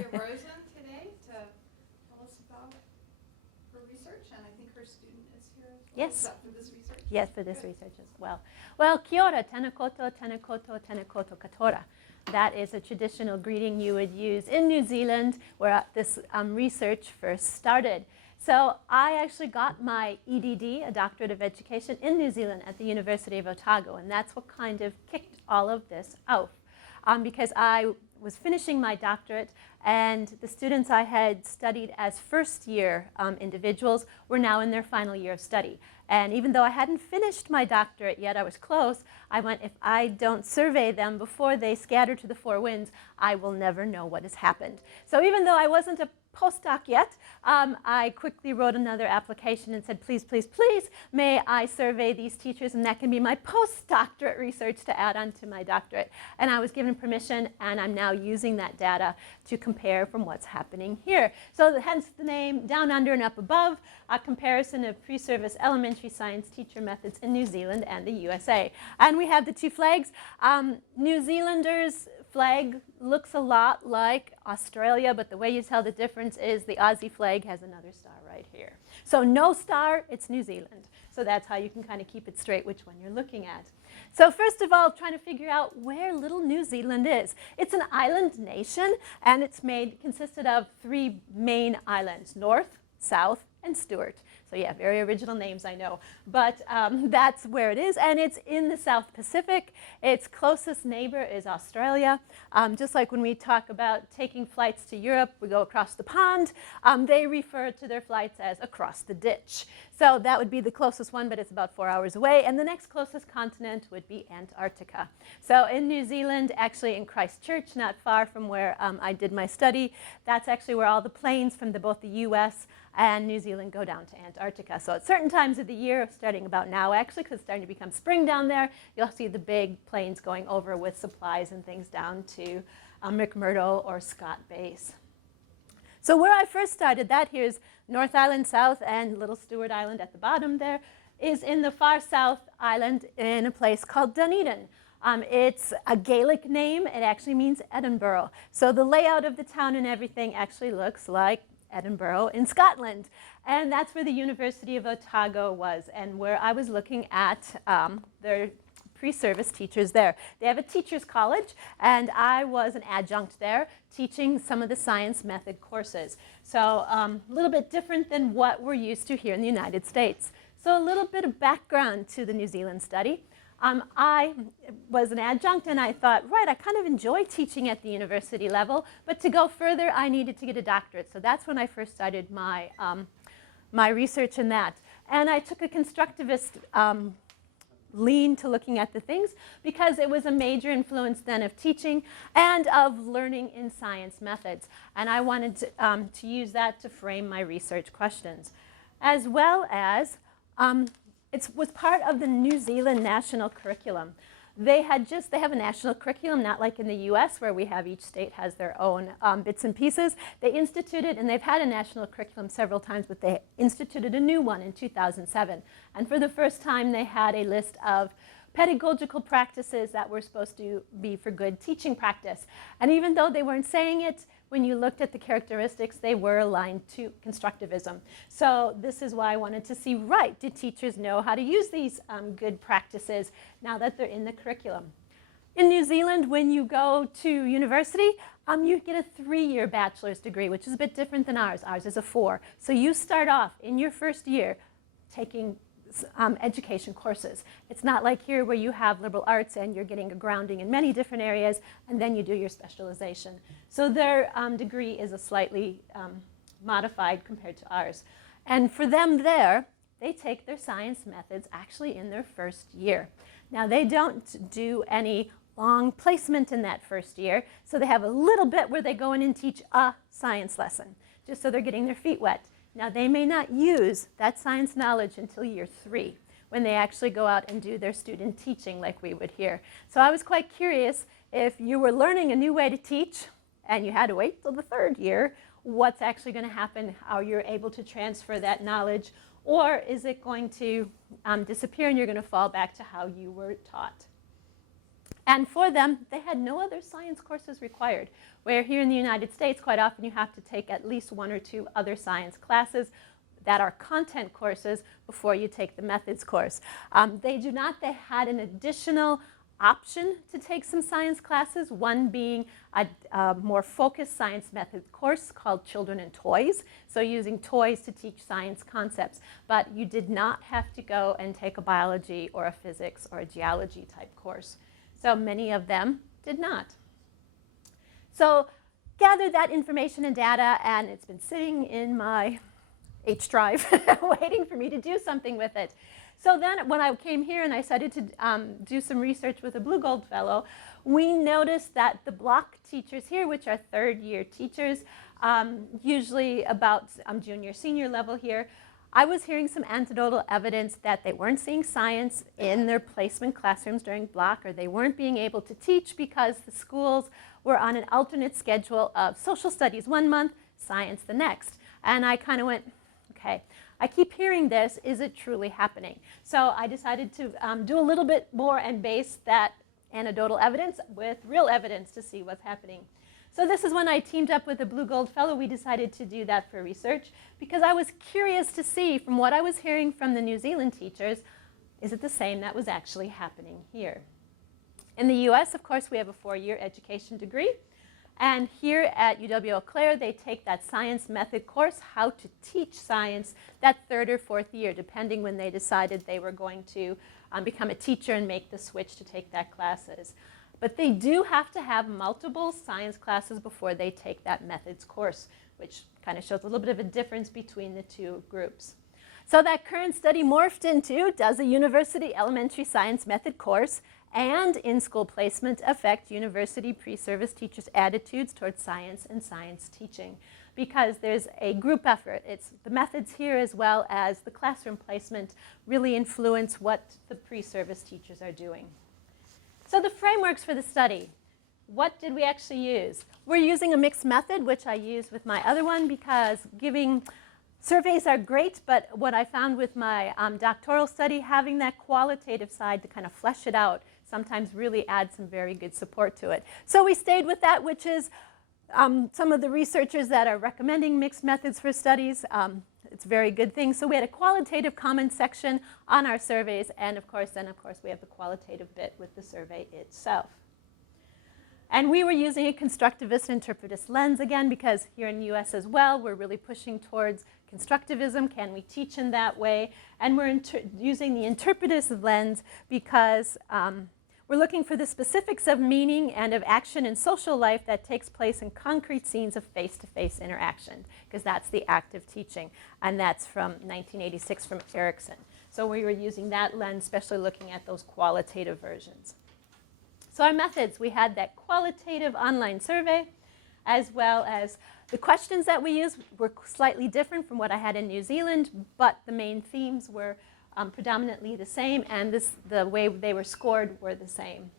We have Rosin today to tell us about her research, and I think her student is here as well. Yes. Is that for this research? Yes, for this research as well. Well, kia ora, tena koto, katoa. That is a traditional greeting you would use in New Zealand where this research first started. So I actually got my EDD, a Doctorate of Education, in New Zealand at the University of Otago, and that's what kind of kicked all of this out. Because I was finishing my doctorate, and the students I had studied as first-year individuals were now in their final year of study. And even though I hadn't finished my doctorate yet, I was close, I went, if I don't survey them before they scatter to the four winds, I will never know what has happened. So even though I wasn't a postdoc yet, I quickly wrote another application and said, please, please, please, may I survey these teachers, and that can be my postdoctorate research to add on to my doctorate. And I was given permission, and I'm now using that data to compare from what's happening here. So hence the name Down Under and Up Above, a comparison of pre-service elementary science teacher methods in New Zealand and the USA. And we have the two flags. New Zealanders' flag looks a lot like Australia, but the way you tell the difference is the Aussie flag has another star right here. So no star, it's New Zealand. So that's how you can kind of keep it straight which one you're looking at. So first of all, trying to figure out where little New Zealand is. It's an island nation, and it's consisted of three main islands: North, South, and Stewart. So yeah, very original names, I know. But that's where it is, and it's in the South Pacific. Its closest neighbor is Australia. Just like when we talk about taking flights to Europe, we go across the pond. They refer to their flights as across the ditch. So that would be the closest one, but it's about 4 hours away. And the next closest continent would be Antarctica. So in New Zealand, actually in Christchurch, not far from where I did my study, that's actually where all the planes from both the US and New Zealand go down to Antarctica. So at certain times of the year, starting about now actually, because it's starting to become spring down there, you'll see the big planes going over with supplies and things down to McMurdo or Scott Base. So where I first started, that here's North Island South and Little Stewart Island at the bottom there, is in the far south island in a place called Dunedin. It's a Gaelic name. It actually means Edinburgh. So the layout of the town and everything actually looks like Edinburgh in Scotland. And that's where the University of Otago was, and where I was looking at their pre-service teachers there. They have a teachers college, and I was an adjunct there teaching some of the science method courses. So a little bit different than what we're used to here in the United States. So a little bit of background to the New Zealand study. I was an adjunct, and I thought, right, I kind of enjoy teaching at the university level, but to go further, I needed to get a doctorate. So that's when I first started my, my research in that. And I took a constructivist lean to looking at the things because it was a major influence then of teaching and of learning in science methods. And I wanted to use that to frame my research questions, as well as it was part of the New Zealand national curriculum. They have a national curriculum, not like in the US where we have each state has their own bits and pieces. They instituted, and they've had a national curriculum several times, but they instituted a new one in 2007. And for the first time, they had a list of pedagogical practices that were supposed to be for good teaching practice. And even though they weren't saying it, when you looked at the characteristics, they were aligned to constructivism. So this is why I wanted to see, right, do teachers know how to use these good practices now that they're in the curriculum? In New Zealand, when you go to university, you get a 3-year bachelor's degree, which is a bit different than ours. Ours is a 4. So you start off in your first year taking education courses. It's not like here where you have liberal arts and you're getting a grounding in many different areas, and then you do your specialization. So their degree is a slightly modified compared to ours. And for them there, they take their science methods actually in their first year. Now they don't do any long placement in that first year, so they have a little bit where they go in and teach a science lesson, just so they're getting their feet wet. Now, they may not use that science knowledge until year 3, when they actually go out and do their student teaching like we would here. So I was quite curious, if you were learning a new way to teach and you had to wait till the 3rd year, what's actually going to happen, how you're able to transfer that knowledge, or is it going to disappear and you're going to fall back to how you were taught? And for them, they had no other science courses required, where here in the United States, quite often you have to take at least 1 or 2 other science classes that are content courses before you take the methods course. They do not. They had an additional option to take some science classes, one being a more focused science method course called Children and Toys, so using toys to teach science concepts. But you did not have to go and take a biology or a physics or a geology type course. So many of them did not. So gathered that information and data, and it's been sitting in my H drive waiting for me to do something with it. So then when I came here and I started to do some research with a Blue Gold Fellow, we noticed that the block teachers here, which are third-year teachers, usually about junior, senior level here, I was hearing some anecdotal evidence that they weren't seeing science in their placement classrooms during block, or they weren't being able to teach because the schools were on an alternate schedule of social studies 1 month, science the next. And I kind of went, okay, I keep hearing this, is it truly happening? So I decided to do a little bit more and base that anecdotal evidence with real evidence to see what's happening. So this is when I teamed up with a Blue Gold Fellow. We decided to do that for research because I was curious to see from what I was hearing from the New Zealand teachers, is it the same that was actually happening here? In the US, of course, we have a 4-year education degree. And here at UW-Eau Claire, they take that science method course, how to teach science, that 3rd or 4th year, depending when they decided they were going to become a teacher and make the switch to take that classes. But they do have to have multiple science classes before they take that methods course, which kind of shows a little bit of a difference between the 2 groups. So that current study morphed into, does a university elementary science method course and in-school placement affect university pre-service teachers' attitudes towards science and science teaching? Because there's a group effort. It's the methods here as well as the classroom placement really influence what the pre-service teachers are doing. So the frameworks for the study, what did we actually use? We're using a mixed method, which I used with my other one because giving surveys are great, but what I found with my doctoral study, having that qualitative side to kind of flesh it out sometimes really adds some very good support to it. So we stayed with that, which is some of the researchers that are recommending mixed methods for studies. It's a very good thing. So we had a qualitative comment section on our surveys, and of course, we have the qualitative bit with the survey itself. And we were using a constructivist interpretivist lens again, because here in the US as well, we're really pushing towards constructivism. Can we teach in that way? And we're using the interpretivist lens because we're looking for the specifics of meaning and of action in social life that takes place in concrete scenes of face-to-face interaction, because that's the act of teaching. And that's from 1986 from Erickson. So we were using that lens, especially looking at those qualitative versions. So our methods, we had that qualitative online survey, as well as the questions that we used were slightly different from what I had in New Zealand, but the main themes were predominantly the same, and the way they were scored were the same.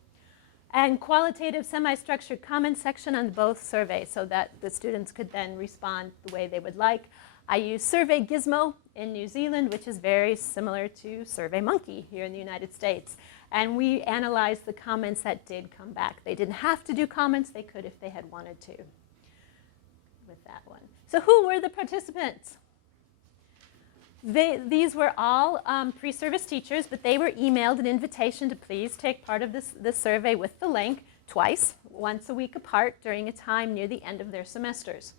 And qualitative semi-structured comment section on both surveys so that the students could then respond the way they would like. I used Survey Gizmo in New Zealand, which is very similar to SurveyMonkey here in the United States. And we analyzed the comments that did come back. They didn't have to do comments. They could if they had wanted to with that one. So who were the participants? These were all pre-service teachers, but they were emailed an invitation to please take part of this survey with the link twice, once a week apart during a time near the end of their semesters.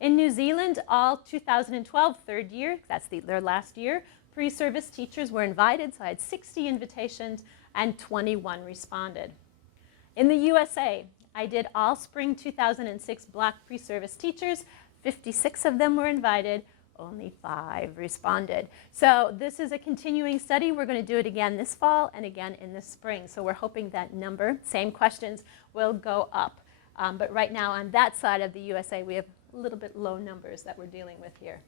In New Zealand, all 2012 third year, that's their last year, pre-service teachers were invited, so I had 60 invitations and 21 responded. In the USA, I did all spring 2006 block pre-service teachers. 56 of them were invited, only 5 responded. So this is a continuing study. We're going to do it again this fall and again in the spring. So we're hoping that number, same questions, will go up. But right now on that side of the USA, we have a little bit low numbers that we're dealing with here.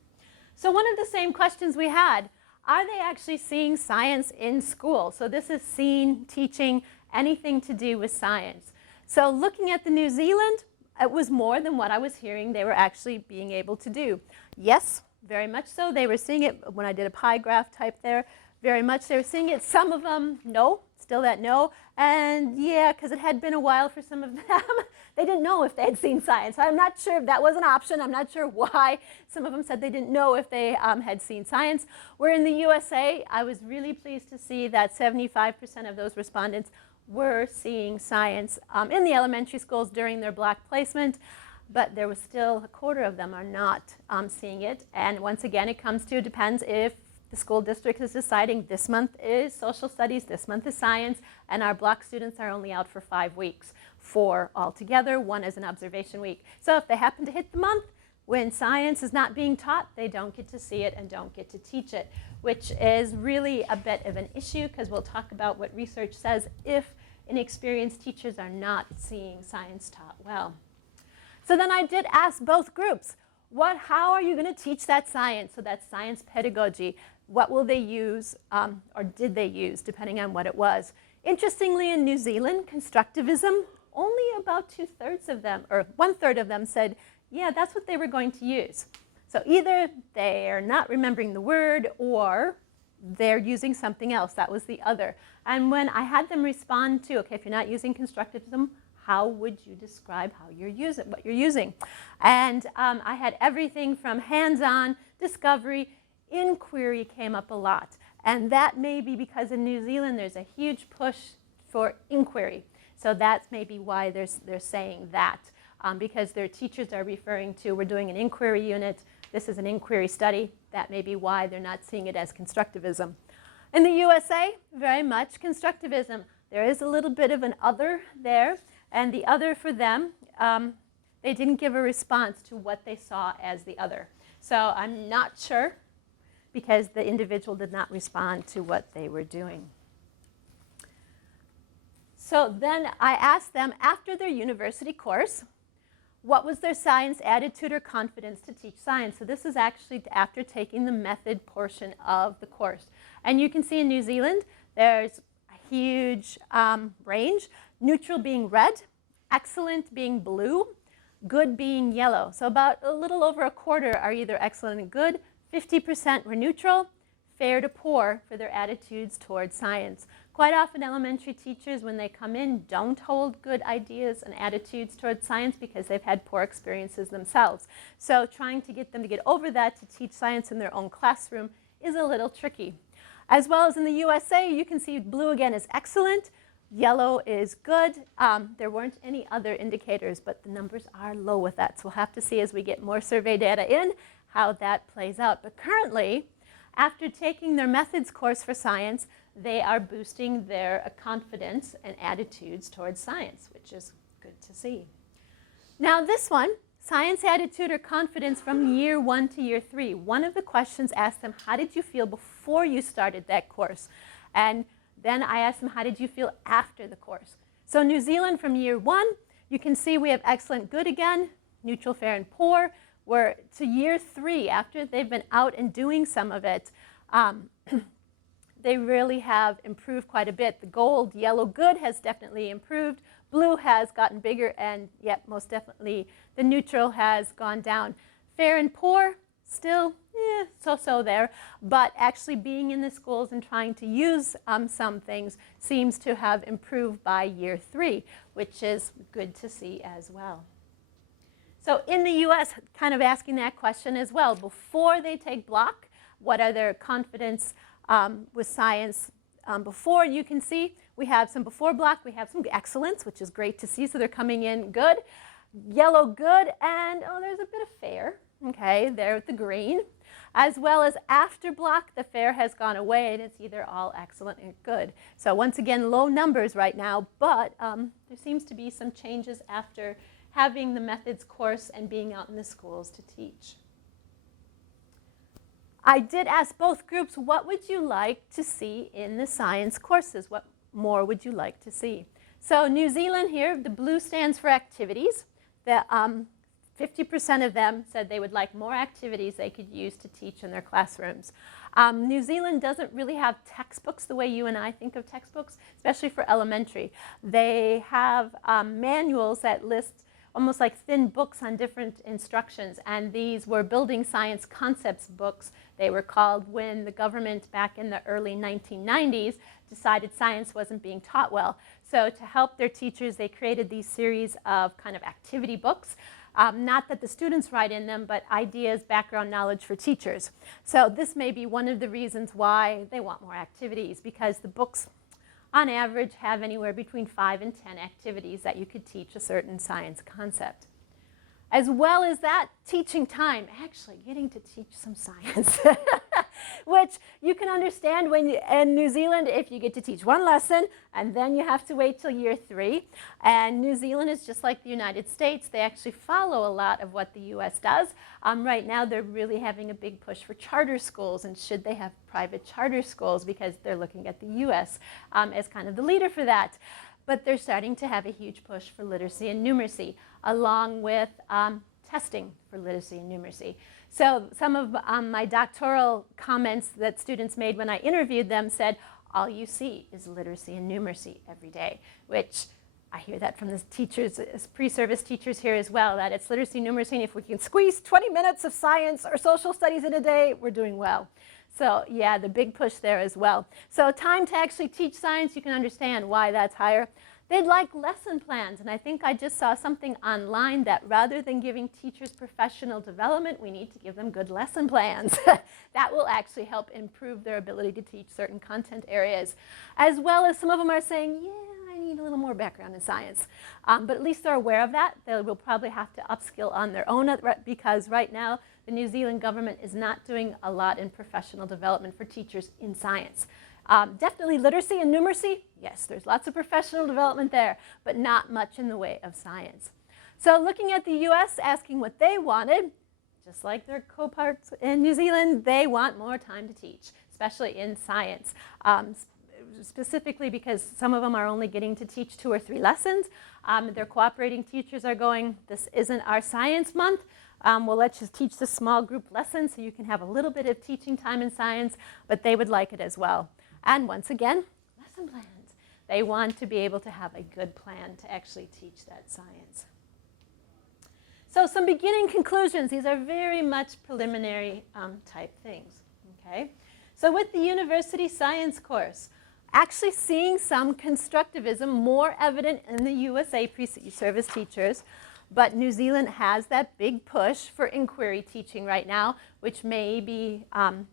So one of the same questions we had, are they actually seeing science in school? So this is seeing, teaching, anything to do with science. So looking at the New Zealand, it was more than what I was hearing they were actually being able to do. Yes, very much so. They were seeing it when I did a pie graph type there. Very much they were seeing it. Some of them, no, still that no. And yeah, because it had been a while for some of them, they didn't know if they had seen science. I'm not sure if that was an option. I'm not sure why. Some of them said they didn't know if they had seen science. Where in the USA, I was really pleased to see that 75% of those respondents were seeing science in the elementary schools during their block placement. But there was still a quarter of them are not seeing it. And once again, it comes to, it depends if the school district is deciding this month is social studies, this month is science, and our block students are only out for 5 weeks. 4 altogether, 1 is an observation week. So if they happen to hit the month when science is not being taught, they don't get to see it and don't get to teach it, which is really a bit of an issue because we'll talk about what research says if inexperienced teachers are not seeing science taught well. So then I did ask both groups, how are you going to teach that science? So that's science pedagogy. What will they use, or did they use, depending on what it was? Interestingly, in New Zealand, constructivism, only about 2/3 of them, or 1/3 of them said, yeah, that's what they were going to use. So either they're not remembering the word, or they're using something else. That was the other. And when I had them respond to, okay, if you're not using constructivism, how would you describe how you're using what you're using? And I had everything from hands-on, discovery, inquiry came up a lot. And that may be because in New Zealand there's a huge push for inquiry. So that's maybe why they're saying that. Because their teachers are referring to, we're doing an inquiry unit, this is an inquiry study. That may be why they're not seeing it as constructivism. In the USA, very much constructivism. There is a little bit of an other there. And the other for them, they didn't give a response to what they saw as the other. So I'm not sure because the individual did not respond to what they were doing. So then I asked them after their university course, what was their science attitude or confidence to teach science? So this is actually after taking the method portion of the course. And you can see in New Zealand, there's a huge range. Neutral being red, excellent being blue, good being yellow. So about a little over a quarter are either excellent and good, 50% were neutral, fair to poor for their attitudes towards science. Quite often elementary teachers, when they come in, don't hold good ideas and attitudes towards science because they've had poor experiences themselves. So trying to get them to get over that to teach science in their own classroom is a little tricky. As well as in the USA, you can see blue again is excellent, yellow is good. There weren't any other indicators, but the numbers are low with that. So we'll have to see as we get more survey data in how that plays out. But currently, after taking their methods course for science, they are boosting their confidence and attitudes towards science, which is good to see. Now this one, science attitude or confidence from year 1 to year 3. One of the questions asked them, how did you feel before you started that course? And then I asked them, how did you feel after the course? So New Zealand from year 1, you can see we have excellent, good again, neutral, fair, and poor. We're to year 3, after they've been out and doing some of it, they really have improved quite a bit. The gold, yellow, good has definitely improved. Blue has gotten bigger, and yet most definitely the neutral has gone down. Fair and poor, still so-so there, but actually being in the schools and trying to use some things seems to have improved by year 3, which is good to see as well. So in the US, kind of asking that question as well, before they take block, what are their confidence with science before? You can see we have some before block, we have some excellence, which is great to see, so they're coming in good. Yellow, good, and oh, there's a bit of fair, okay, there with the green. As well as after block, the fair has gone away, and it's either all excellent or good. So once again, low numbers right now, but there seems to be some changes after having the methods course and being out in the schools to teach. I did ask both groups, what would you like to see in the science courses? What more would you like to see? So New Zealand here, the blue stands for activities. The 50% of them said they would like more activities they could use to teach in their classrooms. New Zealand doesn't really have textbooks the way you and I think of textbooks, especially for elementary. They have manuals that list almost like thin books on different instructions, and these were building science concepts books They were called when the government back in the early 1990s decided science wasn't being taught well. So to help their teachers, they created these series of kind of activity books. Not that the students write in them, but ideas, background knowledge for teachers. So this may be one of the reasons why they want more activities, because the books, on average, have anywhere between 5 and 10 activities that you could teach a certain science concept. As well as that, teaching time, actually getting to teach some science, which you can understand when in New Zealand if you get to teach one lesson and then you have to wait till year 3. And New Zealand is just like the United States. They actually follow a lot of what the US does. Right now they're really having a big push for charter schools, and should they have private charter schools, because they're looking at the US as kind of the leader for that. But they're starting to have a huge push for literacy and numeracy, along with testing for literacy and numeracy. So some of my doctoral comments that students made when I interviewed them said, all you see is literacy and numeracy every day, which I hear that from the teachers, pre-service teachers here as well, that it's literacy, numeracy, and if we can squeeze 20 minutes of science or social studies in a day, we're doing well. So yeah, the big push there as well. So time to actually teach science, you can understand why that's higher. They'd like lesson plans, and I think I just saw something online that rather than giving teachers professional development, we need to give them good lesson plans. That will actually help improve their ability to teach certain content areas. As well as some of them are saying, yeah, I need a little more background in science. But at least they're aware of that. They will probably have to upskill on their own, because right now the New Zealand government is not doing a lot in professional development for teachers in science. Definitely literacy and numeracy, yes, there's lots of professional development there, but not much in the way of science. So looking at the US, asking what they wanted, just like their coparts in New Zealand, they want more time to teach, especially in science. Specifically because some of them are only getting to teach 2 or 3 lessons. Their cooperating teachers are going, this isn't our science month. Well, let's just teach the small group lesson so you can have a little bit of teaching time in science, but they would like it as well. And once again, lesson plans. They want to be able to have a good plan to actually teach that science. So some beginning conclusions. These are very much preliminary type things. Okay? So with the university science course, actually seeing some constructivism more evident in the USA pre-service teachers. But New Zealand has that big push for inquiry teaching right now, which may be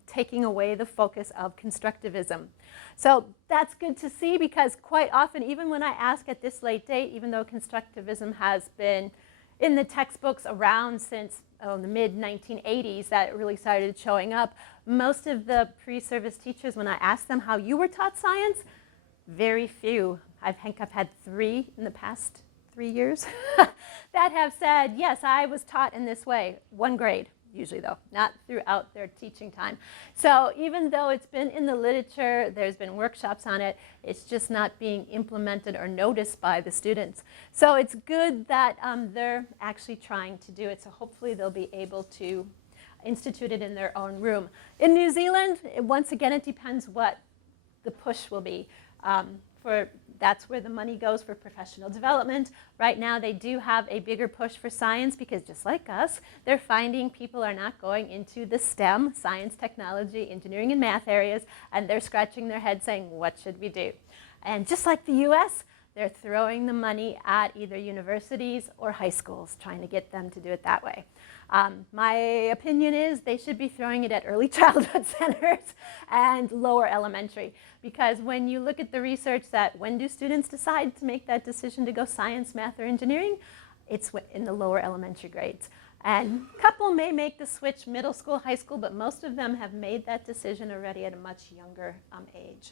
taking away the focus of constructivism. So that's good to see, because quite often, even when I ask at this late date, even though constructivism has been in the textbooks around since the mid-1980s that it really started showing up, most of the pre-service teachers, when I ask them how you were taught science, very few. I think I've had 3 in the past 3 years that have said, yes, I was taught in this way. 1 grade, usually though, not throughout their teaching time. So even though it's been in the literature, there's been workshops on it, it's just not being implemented or noticed by the students. So it's good that they're actually trying to do it. So hopefully they'll be able to institute it in their own room. In New Zealand, once again, it depends what the push will be. That's where the money goes for professional development. Right now, they do have a bigger push for science, because just like us, they're finding people are not going into the STEM, science, technology, engineering, and math areas, and they're scratching their head saying, what should we do? And just like the US, they're throwing the money at either universities or high schools, trying to get them to do it that way. My opinion is they should be throwing it at early childhood centers and lower elementary, because when you look at the research that when do students decide to make that decision to go science, math, or engineering, it's in the lower elementary grades. And a couple may make the switch middle school, high school, but most of them have made that decision already at a much younger age.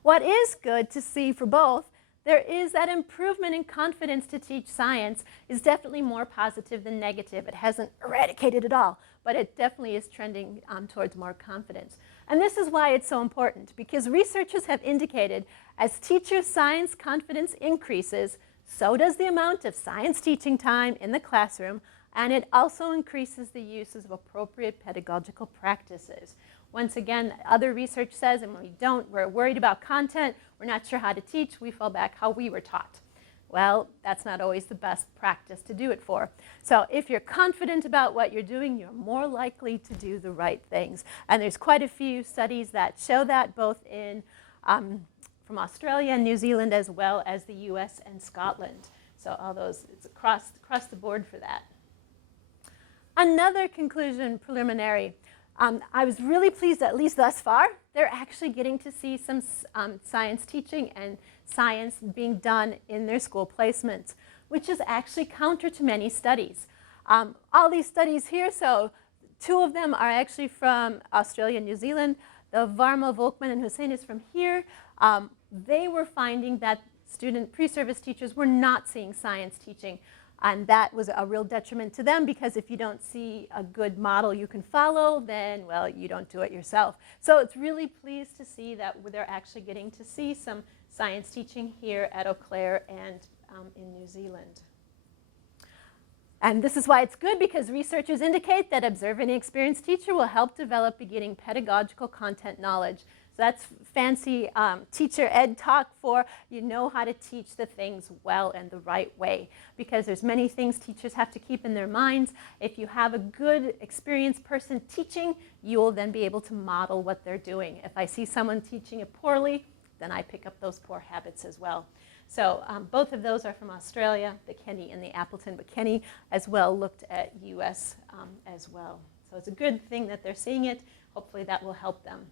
What is good to see for both, there is that improvement in confidence to teach science is definitely more positive than negative. It hasn't eradicated it all, but it definitely is trending towards more confidence. And this is why it's so important, because researchers have indicated as teachers' science confidence increases, so does the amount of science teaching time in the classroom, and it also increases the use of appropriate pedagogical practices. Once again, other research says, and we're worried about content, we're not sure how to teach, we fall back how we were taught. Well, that's not always the best practice to do it for. So if you're confident about what you're doing, you're more likely to do the right things. And there's quite a few studies that show that, both in from Australia and New Zealand, as well as the US and Scotland. So all those, it's across the board for that. Another conclusion, preliminary. I was really pleased, at least thus far, they're actually getting to see some science teaching and science being done in their school placements, which is actually counter to many studies. All these studies here, so 2 of them are actually from Australia and New Zealand. The Varma, Volkman, and Hussein is from here. They were finding that student pre-service teachers were not seeing science teaching. And that was a real detriment to them, because if you don't see a good model you can follow, then, well, you don't do it yourself. So it's really pleased to see that they're actually getting to see some science teaching here at Eau Claire and in New Zealand. And this is why it's good, because researchers indicate that observing an experienced teacher will help develop beginning pedagogical content knowledge. So that's fancy teacher ed talk for you know how to teach the things well and the right way, because there's many things teachers have to keep in their minds. If you have a good experienced person teaching, you will then be able to model what they're doing. If I see someone teaching it poorly, then I pick up those poor habits as well. So both of those are from Australia, the Kenny and the Appleton, but Kenny as well looked at US as well. So it's a good thing that they're seeing it. Hopefully that will help them.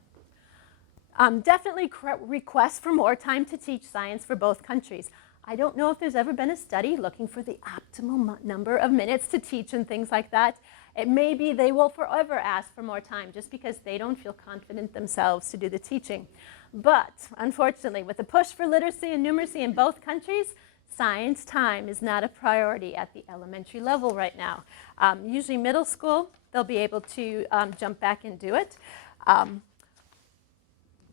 Definitely request for more time to teach science for both countries. I don't know if there's ever been a study looking for the optimal number of minutes to teach and things like that. It may be they will forever ask for more time just because they don't feel confident themselves to do the teaching. But unfortunately, with the push for literacy and numeracy in both countries, science time is not a priority at the elementary level right now. Usually middle school, they'll be able to jump back and do it.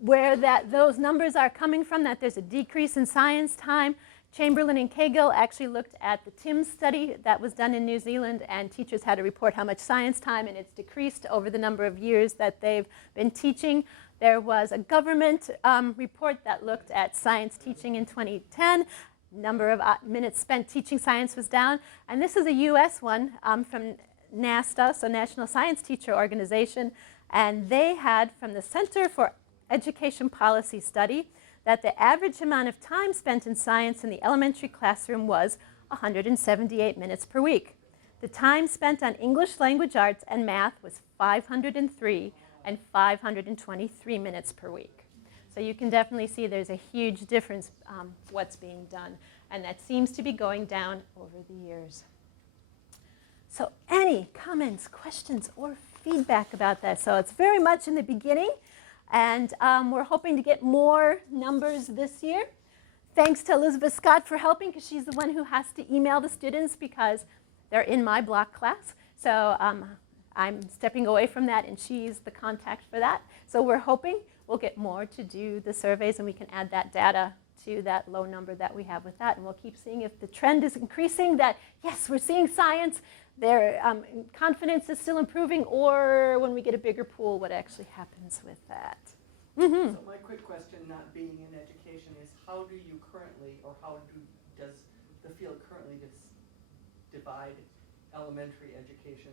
Where those numbers are coming from, that there's a decrease in science time, Chamberlain and Cagill actually looked at the TIMS study that was done in New Zealand, and teachers had to report how much science time, and it's decreased over the number of years that they've been teaching. There was a government report that looked at science teaching in 2010. Number of minutes spent teaching science was down. And this is a US one from NASTA, so National Science Teacher Organization. And they had, from the Center for Education Policy Study, that the average amount of time spent in science in the elementary classroom was 178 minutes per week. The time spent on English language arts and math was 503 and 523 minutes per week. So you can definitely see there's a huge difference what's being done, and that seems to be going down over the years. So any comments, questions, or feedback about that? So it's very much in the beginning. And we're hoping to get more numbers this year. Thanks to Elizabeth Scott for helping, because she's the one who has to email the students because they're in my block class. So I'm stepping away from that, and she's the contact for that. So we're hoping we'll get more to do the surveys, and we can add that data to that low number that we have with that. And we'll keep seeing if the trend is increasing, that yes, we're seeing science, their confidence is still improving, or when we get a bigger pool, what actually happens with that. Mm-hmm. So my quick question, not being in education, is how do you currently, or does the field currently divide elementary education?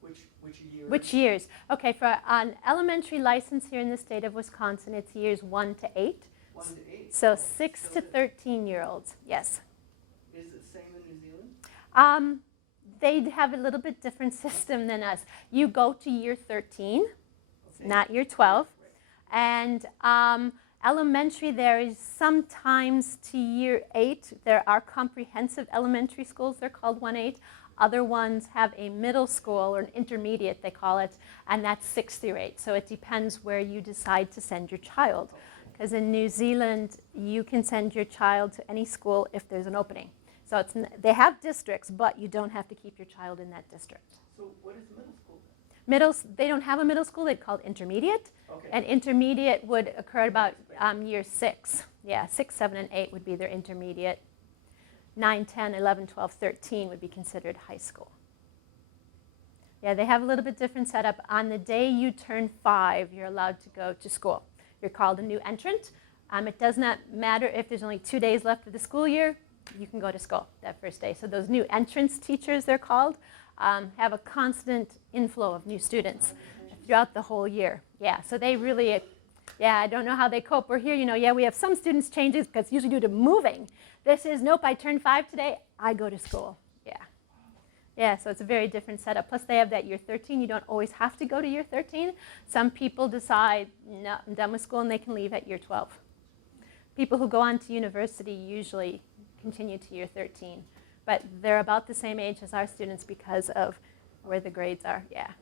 Which years? Which years? Okay, for an elementary license here in the state of Wisconsin, it's years 1 to 8. 1 to 8? So 6 to 13-year-olds, yes. Is it the same in New Zealand? They have a little bit different system than us. You go to year 13, okay, not year 12. Right. And elementary, there is sometimes to year 8. There are comprehensive elementary schools. They're called 1-8. Other ones have a middle school, or an intermediate, they call it, and that's 6 through 8. So it depends where you decide to send your child. Because in New Zealand, you can send your child to any school if there's an opening. So they have districts, but you don't have to keep your child in that district. So what is middle school then? They don't have a middle school. They'd call it intermediate. Okay. And intermediate would occur at about year 6. Yeah, 6, 7, and 8 would be their intermediate. 9, 10, 11, 12, 13 would be considered high school. Yeah, they have a little bit different setup. On the day you turn 5, you're allowed to go to school. You're called a new entrant. It does not matter if there's only 2 days left of the school year. you can go to school that first day. So those new entrance teachers, they're called, have a constant inflow of new students throughout the whole year. Yeah, so they really, I don't know how they cope. We're here, we have some students changes because it's usually due to moving. This is, nope, I turned 5 today, I go to school. Yeah, so it's a very different setup. Plus they have that year 13. You don't always have to go to year 13. Some people decide, no, I'm done with school, and they can leave at year 12. People who go on to university usually continue to year 13. But they're about the same age as our students because of where the grades are. Yeah.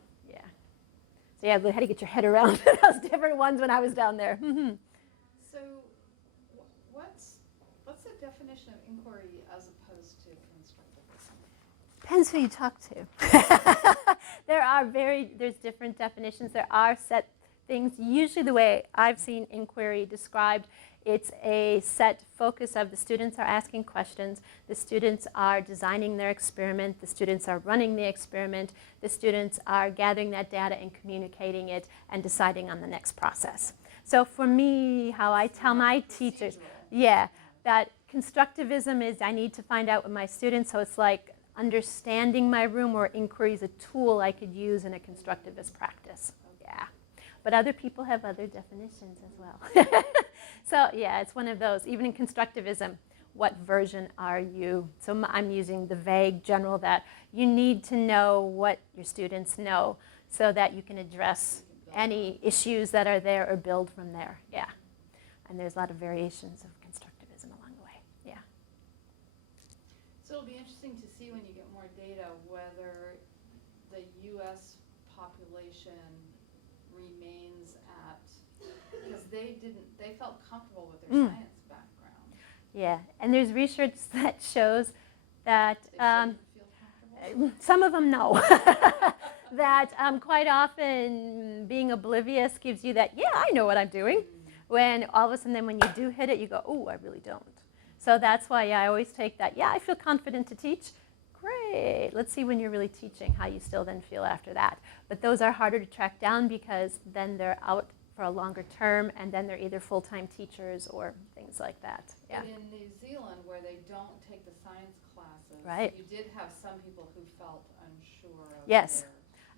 So yeah, I had to get your head around those different ones when I was down there. So what's the definition of inquiry as opposed to constructivism? Depends who you talk to. There's different definitions. There are set things. Usually the way I've seen inquiry described, it's a set focus of the students are asking questions, the students are designing their experiment, the students are running the experiment, the students are gathering that data and communicating it and deciding on the next process. So for me, how I tell my teachers, that constructivism is I need to find out with my students, so it's like understanding my room, where inquiry is a tool I could use in a constructivist practice. But other people have other definitions as well. So yeah, it's one of those. Even in constructivism, what version are you? So I'm using the vague general that you need to know what your students know so that you can address any issues that are there or build from there. Yeah. And there's a lot of variations of constructivism along the way. Yeah. So it'll be interesting to see when you get more data whether the U.S. population remains at, because they felt comfortable with their science background. Yeah, and there's research that shows that They shouldn't feel comfortable. some of them know that quite often being oblivious gives you that, I know what I'm doing, when all of a sudden then when you do hit it, you go, oh, I really don't. So that's why I always take that, I feel confident to teach. Great. Let's see when you're really teaching how you still then feel after that. But those are harder to track down because then they're out for a longer term and then they're either full-time teachers or things like that. Yeah. But in New Zealand, where they don't take the science classes, Right. you did have some people who felt unsure of Yes. their...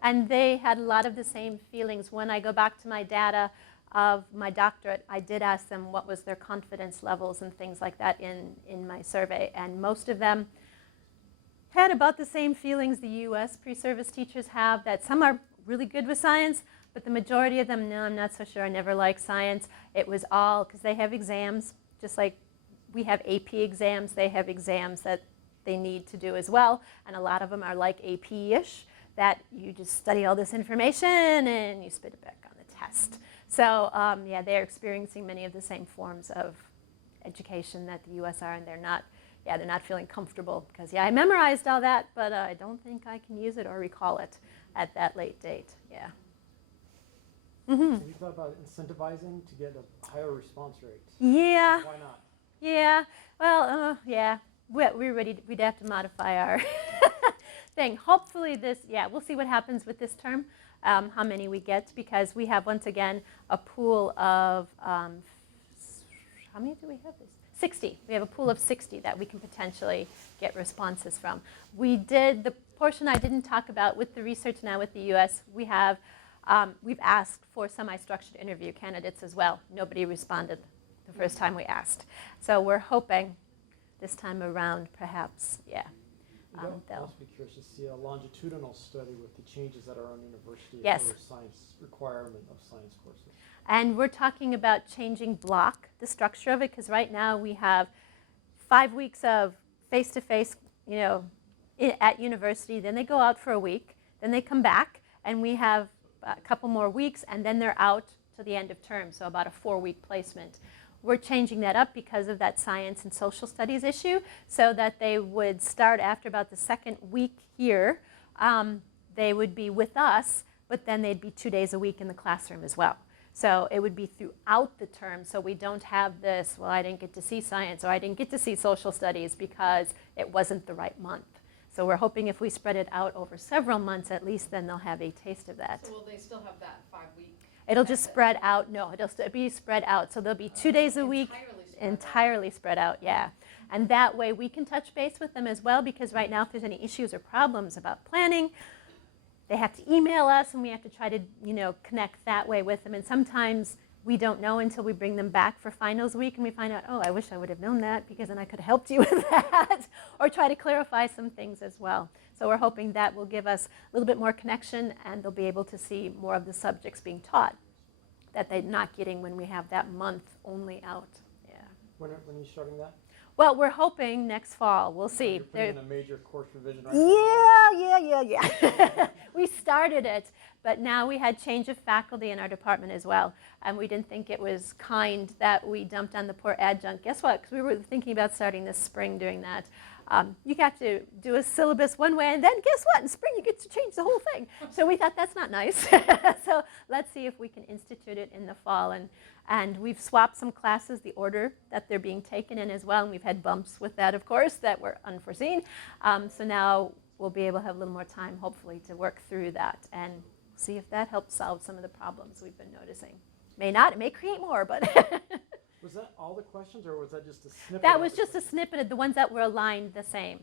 And they had a lot of the same feelings. When I go back to my data of my doctorate, I did ask them what was their confidence levels and things like that in my survey. And most of them had about the same feelings the U.S. pre-service teachers have, that some are really good with science, but the majority of them, no, I'm not so sure, I never liked science. It was all, because they have exams, just like we have AP exams, they have exams that they need to do as well, and a lot of them are like AP-ish, that you just study all this information and you spit it back on the test. So they're experiencing many of the same forms of education that the U.S. are, and they're not feeling comfortable because, I memorized all that, but I don't think I can use it or recall it at that late date. Yeah. Mm-hmm. So we thought about incentivizing to get a higher response rate. Yeah. Why not? Yeah. Well, we're ready. We'd have to modify our thing. Hopefully we'll see what happens with this term, how many we get, because we have, once again, a pool of, how many do we have this? 60. We have a pool of 60 that we can potentially get responses from. We did, the portion I didn't talk about with the research now with the U.S., we've asked for semi-structured interview candidates as well. Nobody responded the first time we asked. So we're hoping this time around, perhaps, We'd also be curious to see a longitudinal study with the changes at our own university Yes. for science requirement of science courses. And we're talking about changing block, the structure of it, because right now we have 5 weeks of face-to-face, at university. Then they go out for a week. Then they come back, and we have a couple more weeks, and then they're out to the end of term, so about a 4-week placement. We're changing that up because of that science and social studies issue, so that they would start after about the 2nd week here. They would be with us, but then they'd be 2 days a week in the classroom as well. So it would be throughout the term, so we don't have this, well, I didn't get to see science, or I didn't get to see social studies because it wasn't the right month. So we're hoping if we spread it out over several months, at least then they'll have a taste of that. So will they still have that 5-week? It'll just spread out. No, it'll be spread out. So there'll be 2 days a week, Entirely entirely spread out, yeah. And that way we can touch base with them as well, because right now if there's any issues or problems about planning, they have to email us and we have to try to, connect that way with them. And sometimes we don't know until we bring them back for finals week and we find out, oh, I wish I would have known that because then I could have helped you with that, or try to clarify some things as well. So we're hoping that will give us a little bit more connection and they'll be able to see more of the subjects being taught that they're not getting when we have that month only out. Yeah. When are you starting that? Well, we're hoping next fall. We'll see. You're putting in a major course revision right now? Yeah. We started it, but now we had change of faculty in our department as well, and we didn't think it was kind that we dumped on the poor adjunct. Guess what? Because we were thinking about starting this spring doing that. You got to do a syllabus one way, and then guess what? In spring, you get to change the whole thing. So we thought that's not nice. So let's see if we can institute it in the fall. And we've swapped some classes, the order that they're being taken in as well, and we've had bumps with that, of course, that were unforeseen. So now we'll be able to have a little more time, hopefully, to work through that and see if that helps solve some of the problems we've been noticing. May not, it may create more, but Was that all the questions, or was that just a snippet? that was just a snippet of the ones that were aligned the same.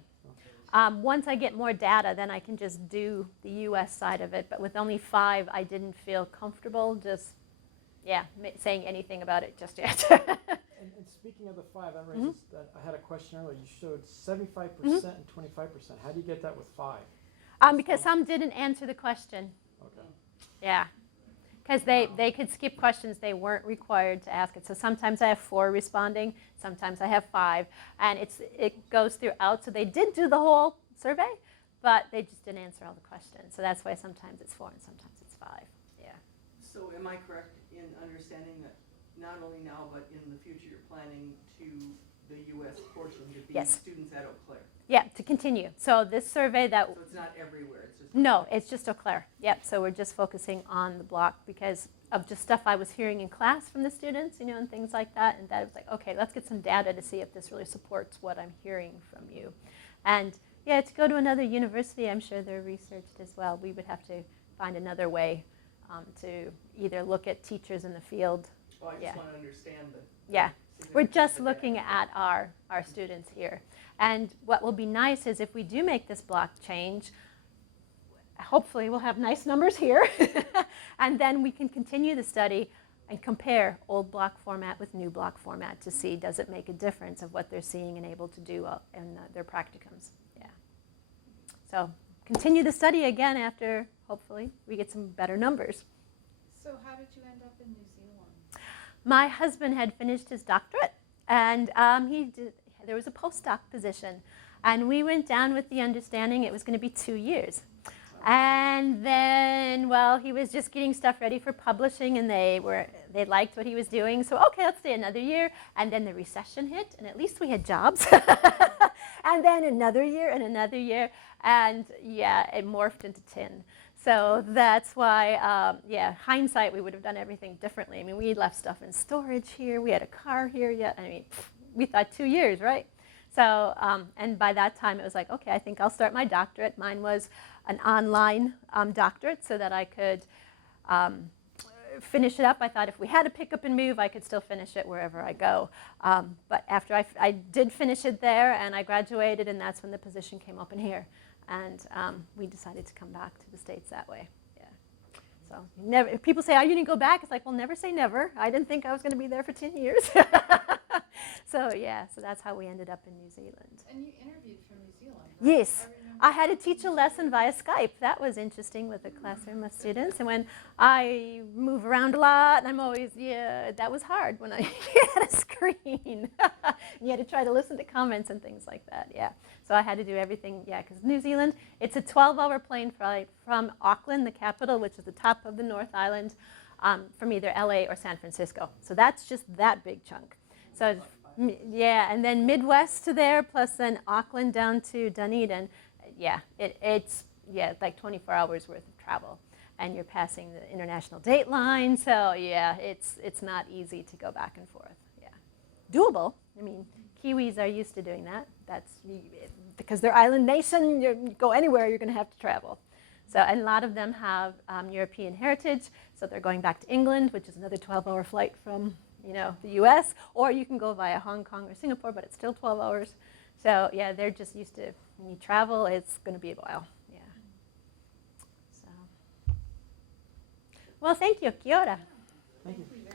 Once I get more data, then I can just do the US side of it. But with only 5, I didn't feel comfortable just, saying anything about it just yet. And speaking of the 5, that raises that I had a question earlier. You showed 75% and 25%. How do you get that with 5? Because some didn't answer the question. Okay. Yeah. Because they could skip questions they weren't required to ask it. So sometimes I have 4 responding, sometimes I have 5, and it goes throughout. So they did do the whole survey, but they just didn't answer all the questions. So that's why sometimes it's 4 and sometimes it's 5. Yeah. So am I correct in understanding that not only now, but in the future, you're planning to the US portion to be Yes. students at Eau Claire? Yeah, to continue. So this survey that So it's not everywhere, it's just... no, it's just Eau Claire. Yep. So we're just focusing on the block because of just stuff I was hearing in class from the students, and things like that. And that was like, okay, let's get some data to see if this really supports what I'm hearing from you. And yeah, to go to another university, I'm sure they're researched as well. We would have to find another way to either look at teachers in the field. Well, I just want to understand the... Yeah. We're significance just of looking that. at our students here. And what will be nice is if we do make this block change, hopefully we'll have nice numbers here. And then we can continue the study and compare old block format with new block format to see does it make a difference of what they're seeing and able to do in their practicums. Yeah. So continue the study again after, hopefully, we get some better numbers. So how did you end up in New Zealand? My husband had finished his doctorate, and there was a postdoc position. And we went down with the understanding it was going to be 2 years. And then, well, he was just getting stuff ready for publishing, and they liked what he was doing. So, okay, let's stay another year. And then the recession hit, and at least we had jobs. And then another year and another year. And, yeah, it morphed into 10. So that's why, hindsight, we would have done everything differently. I mean, we left stuff in storage here. We had a car here. Yeah, I mean, we thought 2 years, right? So, and by that time, it was like, okay, I think I'll start my doctorate. Mine was an online doctorate so that I could finish it up. I thought if we had to pick up and move, I could still finish it wherever I go. But after I did finish it there, and I graduated, and that's when the position came open here. And we decided to come back to the States that way. Yeah. So never. If people say, "Oh, you didn't go back?" It's like, well, never say never. I didn't think I was going to be there for 10 years. So yeah. So that's how we ended up in New Zealand. And you interviewed from New Zealand, right? Yes. I had to teach a lesson via Skype. That was interesting with a classroom of students. And when I move around a lot, and I'm always, that was hard when I had a screen. You had to try to listen to comments and things like that, yeah. So I had to do everything, because New Zealand, it's a 12-hour plane flight from Auckland, the capital, which is the top of the North Island, from either LA or San Francisco. So that's just that big chunk. So yeah, and then Midwest to there, plus then Auckland down to Dunedin. Yeah, it's like 24 hours worth of travel, and you're passing the international date line. So yeah, it's not easy to go back and forth. Yeah, doable. I mean, Kiwis are used to doing that. That's because they're island nation. You go anywhere, you're going to have to travel. So, and a lot of them have European heritage, so they're going back to England, which is another 12-hour flight from you know, the US, or you can go via Hong Kong or Singapore, but it's still 12 hours. So yeah, they're just used to, when you travel, it's going to be a while. Yeah. So, well, thank you. Kia ora. Thank you. very